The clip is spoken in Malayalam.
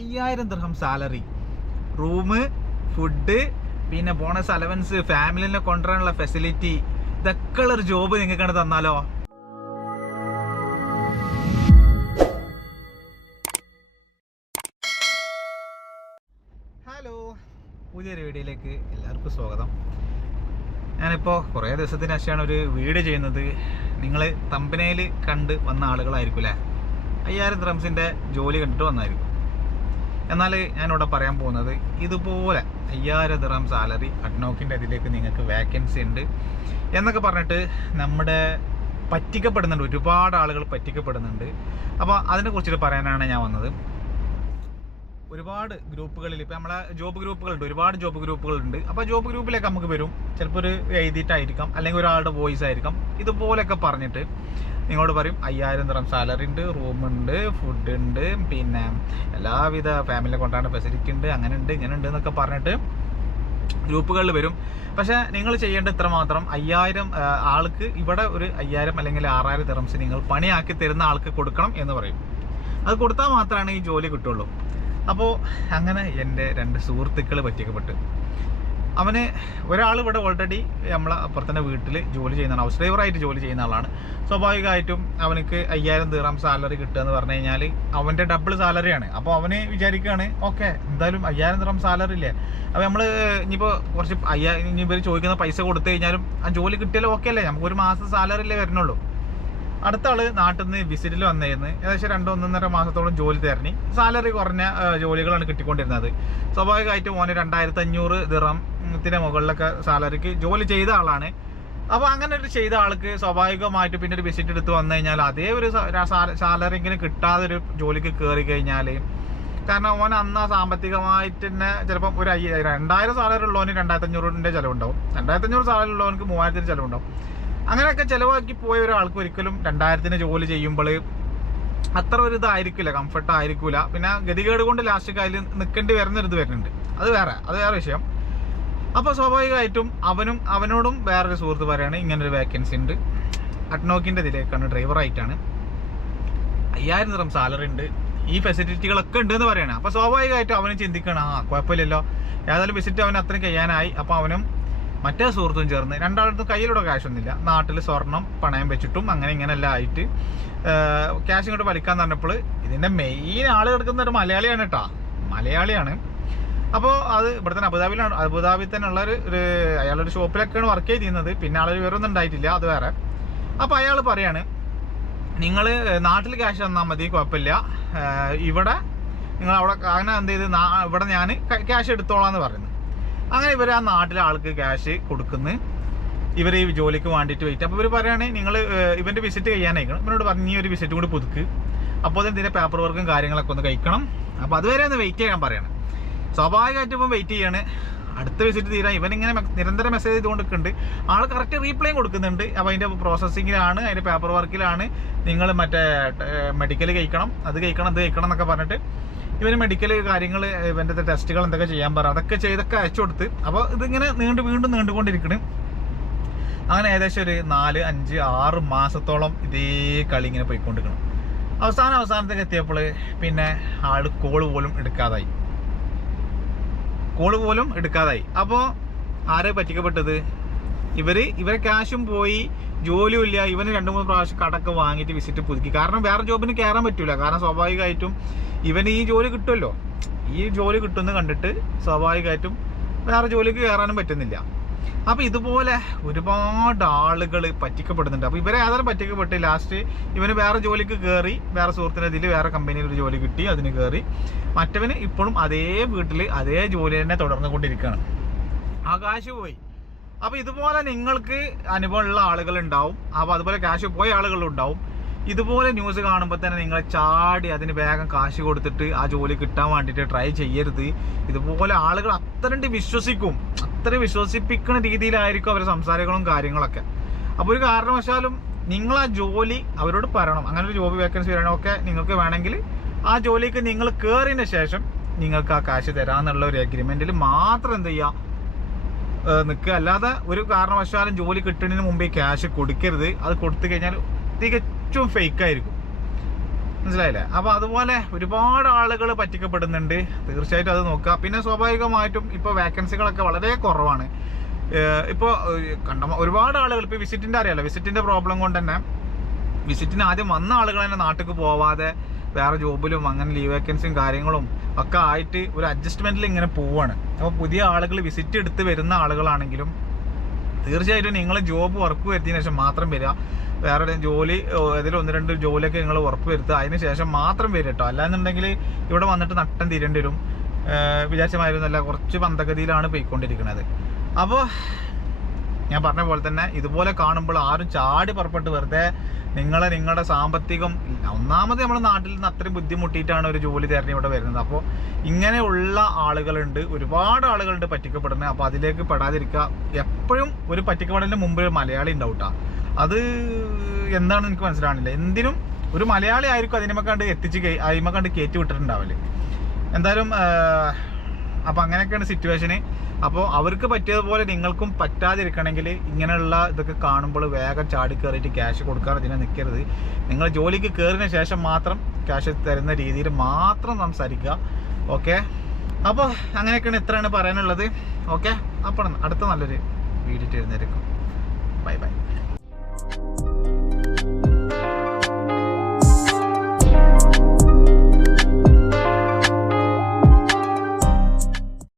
5000 ദിർഹം സാലറി, റൂം, ഫുഡ്, പിന്നെ ബോണസ് അലവൻസ്, ഫാമിലിനെ കൊണ്ടുവരാനുള്ള ഫെസിലിറ്റി, ഇതൊക്കെ ഉള്ളൊരു ജോബ് നിങ്ങൾക്കാണ് തന്നാലോ? ഹലോ, പുതിയൊരു വീഡിയോയിലേക്ക് എല്ലാവർക്കും സ്വാഗതം. ഞാനിപ്പോൾ കുറേ ദിവസത്തിന് ശേഷമാണ് ഒരു വീഡിയോ ചെയ്യുന്നത്. നിങ്ങൾ തമ്പനയിൽ കണ്ട് വന്ന ആളുകളായിരിക്കും അല്ലേ? 5000 ദിർഹംസിൻ്റെ ജോലി കണ്ടിട്ട് വന്നായിരിക്കും. എന്നാൽ ഞാനിവിടെ പറയാൻ പോകുന്നത് ഇതുപോലെ 5000 ദിർഹം സാലറി അഡ്നോക്കിൻ്റെ ഇതിലേക്ക് നിങ്ങൾക്ക് വേക്കൻസി ഉണ്ട് എന്നൊക്കെ പറഞ്ഞിട്ട് നമ്മുടെ പറ്റിക്കപ്പെടുന്നുണ്ട്, ഒരുപാട് ആളുകൾ പറ്റിക്കപ്പെടുന്നുണ്ട്. അപ്പോൾ അതിനെക്കുറിച്ചിട്ട് പറയാനാണ് ഞാൻ വന്നത്. ഒരുപാട് ഗ്രൂപ്പുകളിൽ ഇപ്പോൾ നമ്മളെ ജോബ് ഗ്രൂപ്പുകളുണ്ട്, ഒരുപാട് ജോബ് ഗ്രൂപ്പുകളുണ്ട്. അപ്പോൾ ജോബ് ഗ്രൂപ്പിലേക്ക് നമുക്ക് വരും, ചിലപ്പോൾ ഒരു എഴുതിയിട്ടായിരിക്കാം, അല്ലെങ്കിൽ ഒരാളുടെ വോയിസ് ആയിരിക്കാം. ഇതുപോലെയൊക്കെ പറഞ്ഞിട്ട് നിങ്ങളോട് പറയും 5000 ദിർഹം സാലറി ഉണ്ട്, റൂമുണ്ട്, ഫുഡ് ഉണ്ട്, പിന്നെ എല്ലാവിധ ഫാമിലിയെ കൊണ്ടാണ് ഫെസിലിറ്റി ഉണ്ട്, അങ്ങനെ ഉണ്ട് ഇങ്ങനെ ഉണ്ട് എന്നൊക്കെ പറഞ്ഞിട്ട് ഗ്രൂപ്പുകളിൽ വരും. പക്ഷേ നിങ്ങൾ ചെയ്യേണ്ട ഇത്ര മാത്രം, 5000 ആൾക്ക് ഇവിടെ ഒരു 5000 അല്ലെങ്കിൽ 6000 ദിർഹംസ് നിങ്ങൾ പണിയാക്കി തരുന്ന ആൾക്ക് കൊടുക്കണം എന്ന് പറയും. അത് കൊടുത്താൽ മാത്രമാണ് ഈ ജോലി കിട്ടുള്ളൂ. അപ്പോൾ അങ്ങനെ എൻ്റെ 2 സുഹൃത്തുക്കൾ പറ്റിക്കപ്പെട്ടു. അവന് ഒരാൾ ഇവിടെ ഓൾറെഡി നമ്മളെ അപ്പുറത്തന്നെ വീട്ടിൽ ജോലി ചെയ്യുന്നതാണ്, ഹൗസ് ഡ്രൈവറായിട്ട് ജോലി ചെയ്യുന്ന ആളാണ്. സ്വാഭാവികമായിട്ടും അവനക്ക് 5000 ദിർഹം സാലറി കിട്ടുക എന്ന് പറഞ്ഞു കഴിഞ്ഞാൽ അവൻ്റെ ഡബിൾ സാലറിയാണ്. അപ്പോൾ അവന് വിചാരിക്കുകയാണ്, ഓക്കെ എന്തായാലും 5000 ദിർഹം സാലറി ഇല്ലേ, അപ്പോൾ നമ്മൾ ഇനിയിപ്പോൾ കുറച്ച് ഇനി ഇവർ ചോദിക്കുന്ന പൈസ കൊടുത്തു കഴിഞ്ഞാലും ആ ജോലി കിട്ടിയാലും ഓക്കെ അല്ലേ, നമുക്കൊരു മാസം സാലറി അല്ലേ വരുന്നുള്ളൂ. അടുത്ത ആൾ നാട്ടിൽ നിന്ന് വിസിറ്റിൽ വന്നിരുന്ന് ഏകദേശം 2-1.5 മാസത്തോളം ജോലി തരണി, സാലറി കുറഞ്ഞ ജോലികളാണ് കിട്ടിക്കൊണ്ടിരുന്നത്. സ്വാഭാവികമായിട്ടും ഓന് 2500 ദിർഹത്തിന് മുകളിലൊക്കെ സാലറിക്ക് ജോലി ചെയ്ത ആളാണ്. അപ്പോൾ അങ്ങനെ ഒരു ചെയ്ത ആൾക്ക് സ്വാഭാവികമായിട്ട് പിന്നെ ഒരു വിസിറ്റ് എടുത്ത് വന്നു കഴിഞ്ഞാൽ അതേ ഒരു സാലറി ഇങ്ങനെ കിട്ടാതെ ഒരു ജോലിക്ക് കയറി കഴിഞ്ഞാൽ, കാരണം ഓൻ അന്ന് സാമ്പത്തികമായിട്ട് തന്നെ ചിലപ്പം ഒരു 2000 സാലറി ഉള്ളവന് 2500 ചിലവുണ്ടാവും, 2500 സാലറി ഉള്ളവർക്ക് 3000 ചിലവുണ്ടാവും. അങ്ങനെയൊക്കെ ചിലവാക്കി പോയ ഒരാൾക്ക് ഒരിക്കലും 2000 ജോലി ചെയ്യുമ്പോൾ അത്ര ഒരു ഇതായിരിക്കില്ല, കംഫർട്ട് ആയിരിക്കില്ല. പിന്നെ ഗതികേട് കൊണ്ട് ലാസ്റ്റ് കയ്യിൽ നിൽക്കേണ്ടി വരുന്നൊരിത് വരുന്നുണ്ട്, അത് വേറെ വിഷയം. അപ്പോൾ സ്വാഭാവികമായിട്ടും അവനോടും വേറൊരു സുഹൃത്ത് പറയാണ് ഇങ്ങനൊരു വേക്കൻസി ഉണ്ട് അഡ്നോക്കിൻ്റെ ഇതിലേക്കാണ്, ഡ്രൈവറായിട്ടാണ്, 5000 ദിർഹം സാലറി ഉണ്ട്, ഈ ഫെസിലിറ്റികളൊക്കെ ഉണ്ട് എന്ന് പറയണം. അപ്പോൾ സ്വാഭാവികമായിട്ടും അവന് ചിന്തിക്കണം, കുഴപ്പമില്ലല്ലോ, ഏതായാലും വിസിറ്റ് അവന് അത്രയും കഴിയാനായി. അപ്പോൾ അവനും മറ്റേ സുഹൃത്തും ചേർന്ന് രണ്ടാളടുത്തും കയ്യിലൂടെ ക്യാഷൊന്നുമില്ല, നാട്ടിൽ സ്വർണം പണയം വെച്ചിട്ടും അങ്ങനെ ഇങ്ങനെല്ലാം ആയിട്ട് ക്യാഷ് ഇങ്ങോട്ട് വലിക്കാന്ന് പറഞ്ഞപ്പോൾ ഇതിൻ്റെ മെയിൻ ആൾ കിടക്കുന്ന ഒരു മലയാളിയാണ് കേട്ടോ, മലയാളിയാണ്. അപ്പോൾ അത് ഇവിടെ തന്നെ അബുദാബിയിൽ തന്നെ ഉള്ള ഒരു അയാളൊരു ഷോപ്പിലൊക്കെയാണ് വർക്ക് ചെയ്യുന്നത്. പിന്നെ ആളൊരു വേറൊന്നും ഉണ്ടായിട്ടില്ല, അത് വേറെ. അപ്പോൾ അയാൾ പറയാണ്, നിങ്ങൾ നാട്ടിൽ ക്യാഷ് തന്നാൽ മതി, കുഴപ്പമില്ല, ഇവിടെ നിങ്ങൾ അവിടെ അങ്ങനെ എന്ത് ചെയ്ത് ഇവിടെ ഞാൻ ക്യാഷ് എടുത്തോളാം എന്ന് പറയുന്നത്. അങ്ങനെ ഇവർ ആ നാട്ടിലെ ആൾക്ക് ക്യാഷ് കൊടുക്കുന്നു, ഇവർ ഈ ജോലിക്ക് വേണ്ടിയിട്ട് വെയിറ്റ്. അപ്പോൾ ഇവർ പറയുകയാണ്, നിങ്ങൾ ഇവൻ്റെ വിസിറ്റ് കഴിയാനായിക്കണം, ഇവനോട് പറഞ്ഞ് ഈ ഒരു വിസിറ്റ് കൂടി പുതുക്ക്, അപ്പോൾ ഇതിൻ്റെ പേപ്പർ വർക്കും കാര്യങ്ങളൊക്കെ ഒന്ന് കഴിക്കണം, അപ്പോൾ അതുവരെ ഒന്ന് വെയിറ്റ് ചെയ്യാൻ പറയണം. സ്വാഭാവികമായിട്ടും ഇപ്പം വെയിറ്റ് ചെയ്യാണ്, അടുത്ത വിസിറ്റ് തീരാൻ ഇവനിങ്ങനെ നിരന്തരം മെസ്സേജ് ചെയ്തുകൊണ്ടിരിക്കുന്നുണ്ട്. ആൾ കറക്റ്റ് റീപ്ലൈയും കൊടുക്കുന്നുണ്ട്. അപ്പോൾ അതിൻ്റെ പ്രോസസ്സിങ്ങിലാണ്, അതിൻ്റെ പേപ്പർ വർക്കിലാണ്, നിങ്ങൾ മറ്റേ മെഡിക്കൽ കഴിക്കണം, അത് കഴിക്കണം, ഇത് കഴിക്കണം എന്നൊക്കെ പറഞ്ഞിട്ട് ഇവന് മെഡിക്കൽ കാര്യങ്ങൾ, ഇവൻ്റെ ടെസ്റ്റുകൾ എന്തൊക്കെ ചെയ്യാൻ പറ, അതൊക്കെ ചെയ്തൊക്കെ അയച്ചു കൊടുത്ത്. അപ്പോൾ ഇതിങ്ങനെ വീണ്ടും നീണ്ടുകൊണ്ടിരിക്കണം. അങ്ങനെ ഏകദേശം ഒരു 4, 5, 6 മാസത്തോളം ഇതേ കളി ഇങ്ങനെ പോയിക്കൊണ്ടിരിക്കണം. അവസാനത്തേക്ക് എത്തിയപ്പോൾ പിന്നെ ആൾ കോള് പോലും എടുക്കാതായി. അപ്പോൾ ആരെ പറ്റിക്കപ്പെട്ടത്? ഇവരെ ക്യാഷും പോയി, ജോലിയും ഇല്ല. ഇവന് 2-3 പ്രാവശ്യം കടക്ക് വാങ്ങിയിട്ട് വിസിറ്റ് പുതുക്കി, കാരണം വേറെ ജോബിന് കയറാൻ പറ്റില്ല. കാരണം സ്വാഭാവികമായിട്ടും ഇവന് ഈ ജോലി കിട്ടുമല്ലോ, ഈ ജോലി കിട്ടുമെന്ന് കണ്ടിട്ട് സ്വാഭാവികമായിട്ടും വേറെ ജോലിക്ക് കയറാനും പറ്റുന്നില്ല. അപ്പോൾ ഇതുപോലെ ഒരുപാട് ആളുകൾ പറ്റിക്കപ്പെടുന്നുണ്ട്. അപ്പോൾ ഇവരെ ഏതായാലും പറ്റിക്കപ്പെട്ട് ലാസ്റ്റ് ഇവന് വേറെ ജോലിക്ക് കയറി, വേറെ സുഹൃത്തിൻ്റെ ഇതിൽ വേറെ കമ്പനിയിൽ ഒരു ജോലി കിട്ടി, അതിന് കയറി. മറ്റവന് ഇപ്പോഴും അതേ വീട്ടിൽ അതേ ജോലി തന്നെ തുടർന്നുകൊണ്ടിരിക്കുകയാണ്, ആകാശ് പോയി. അപ്പോൾ ഇതുപോലെ നിങ്ങൾക്ക് അനുഭവമുള്ള ആളുകളുണ്ടാവും, അപ്പോൾ അതുപോലെ ക്യാഷ് പോയ ആളുകളുണ്ടാവും. ഇതുപോലെ ന്യൂസ് കാണുമ്പോൾ തന്നെ നിങ്ങൾ ചാടി അതിന് വേഗം കാശ് കൊടുത്തിട്ട് ആ ജോലി കിട്ടാൻ വേണ്ടിയിട്ട് ട്രൈ ചെയ്യരുത്. ഇതുപോലെ ആളുകൾ അത്രയും വിശ്വസിപ്പിക്കുന്ന രീതിയിലായിരിക്കും അവരുടെ സംസാരങ്ങളും കാര്യങ്ങളൊക്കെ. അപ്പോൾ ഒരു കാരണവശാലും നിങ്ങൾ ആ ജോലി അവരോട് പറയണം, അങ്ങനെ ഒരു ജോബ് വേക്കൻസി വരണം, ഒക്കെ നിങ്ങൾക്ക് വേണമെങ്കിൽ ആ ജോലിക്ക് നിങ്ങൾ കയറിയതിന് ശേഷം നിങ്ങൾക്ക് ആ കാശ് തരാമെന്നുള്ള ഒരു അഗ്രിമെൻറ്റിൽ മാത്രം എന്ത് ചെയ്യുക, നിൽക്കുക. അല്ലാതെ ഒരു കാരണവശാലും ജോലി കിട്ടുന്നതിന് മുമ്പേ ക്യാഷ് കൊടുക്കരുത്. അത് കൊടുത്തു കഴിഞ്ഞാൽ തികച്ചും ഫേക്കായിരിക്കും. മനസ്സിലായില്ലേ? അപ്പോൾ അതുപോലെ ഒരുപാട് ആളുകൾ പറ്റിക്കപ്പെടുന്നുണ്ട്. തീർച്ചയായിട്ടും അത് നോക്കുക. പിന്നെ സ്വാഭാവികമായിട്ടും ഇപ്പോൾ വേക്കൻസികളൊക്കെ വളരെ കുറവാണ്. ഇപ്പോൾ ഒരുപാട് ആളുകൾ ഇപ്പോൾ വിസിറ്റിൻ്റെ അറിയാമല്ലോ, വിസിറ്റിൻ്റെ പ്രോബ്ലം കൊണ്ട് തന്നെ വിസിറ്റിന് ആദ്യം വന്ന ആളുകൾ തന്നെ നാട്ടിലേക്ക് പോവാതെ വേറെ ജോബിലും അങ്ങനെ ലീവ് വേക്കൻസിയും കാര്യങ്ങളും ഒക്കെ ആയിട്ട് ഒരു അഡ്ജസ്റ്റ്മെൻറ്റിൽ ഇങ്ങനെ പോവുകയാണ്. അപ്പോൾ പുതിയ ആളുകൾ വിസിറ്റ് എടുത്ത് വരുന്ന ആളുകളാണെങ്കിലും തീർച്ചയായിട്ടും നിങ്ങൾ ജോബ് ഉറപ്പ് വരുത്തിയതിന് ശേഷം മാത്രം വരിക. വേറെ ജോലി ഏതെങ്കിലും 1-2 ജോലിയൊക്കെ നിങ്ങൾ ഉറപ്പ് വരുത്തുക, അതിന് ശേഷം മാത്രം വരും കേട്ടോ. അല്ലാന്നുണ്ടെങ്കിൽ ഇവിടെ വന്നിട്ട് നട്ടം തിരേണ്ടി വരും. വിചാരിച്ചമായിരുന്നല്ല, കുറച്ച് മന്ദഗതിയിലാണ് പോയിക്കൊണ്ടിരിക്കുന്നത്. അപ്പോൾ ഞാൻ പറഞ്ഞ പോലെ തന്നെ ഇതുപോലെ കാണുമ്പോൾ ആരും ചാടി പുറപ്പെട്ട് വെറുതെ നിങ്ങളുടെ സാമ്പത്തികം, ഒന്നാമത് നമ്മുടെ നാട്ടിൽ നിന്ന് അത്രയും ബുദ്ധിമുട്ടിയിട്ടാണ് ഒരു ജോലി തിരഞ്ഞ് ഇവിടെ വരുന്നത്. അപ്പോൾ ഇങ്ങനെയുള്ള ആളുകളുണ്ട്, ഒരുപാട് ആളുകളുണ്ട് പറ്റിക്കപ്പെടുന്നത്. അപ്പോൾ അതിലേക്ക് പെടാതിരിക്കുക. എപ്പോഴും ഒരു പറ്റിക്കപ്പെടലിന് മുമ്പ് മലയാളി ഉണ്ടാവൂട്ടാ. അത് എന്താണെന്ന് എനിക്ക് മനസ്സിലാവണില്ല. എന്തിനും ഒരു മലയാളി ആയിരിക്കും അതിനമ്മക്കണ്ട് അതിമക്കണ്ട് കയറ്റി വിട്ടിട്ടുണ്ടാവില്ലേ. എന്തായാലും അപ്പോൾ അങ്ങനെയൊക്കെയാണ് സിറ്റുവേഷന്. അപ്പോൾ അവർക്ക് പറ്റിയതുപോലെ നിങ്ങൾക്കും പറ്റാതിരിക്കണമെങ്കിൽ ഇങ്ങനെയുള്ള ഇതൊക്കെ കാണുമ്പോൾ വേഗം ചാടി കയറിയിട്ട് ക്യാഷ് കൊടുക്കാൻ ഇതിനെ നിൽക്കരുത്. നിങ്ങൾ ജോലിക്ക് കയറിയ ശേഷം മാത്രം ക്യാഷ് തരുന്ന രീതിയിൽ മാത്രം സംസാരിക്കുക. ഓക്കെ, അപ്പോൾ അങ്ങനെയൊക്കെയാണ്, ഇത്രയാണ് പറയാനുള്ളത്. ഓക്കെ, അപ്പോൾ അടുത്ത നല്ലൊരു വീഡിയോ ചെയ്യുന്നതായിരിക്കും. Bye bye.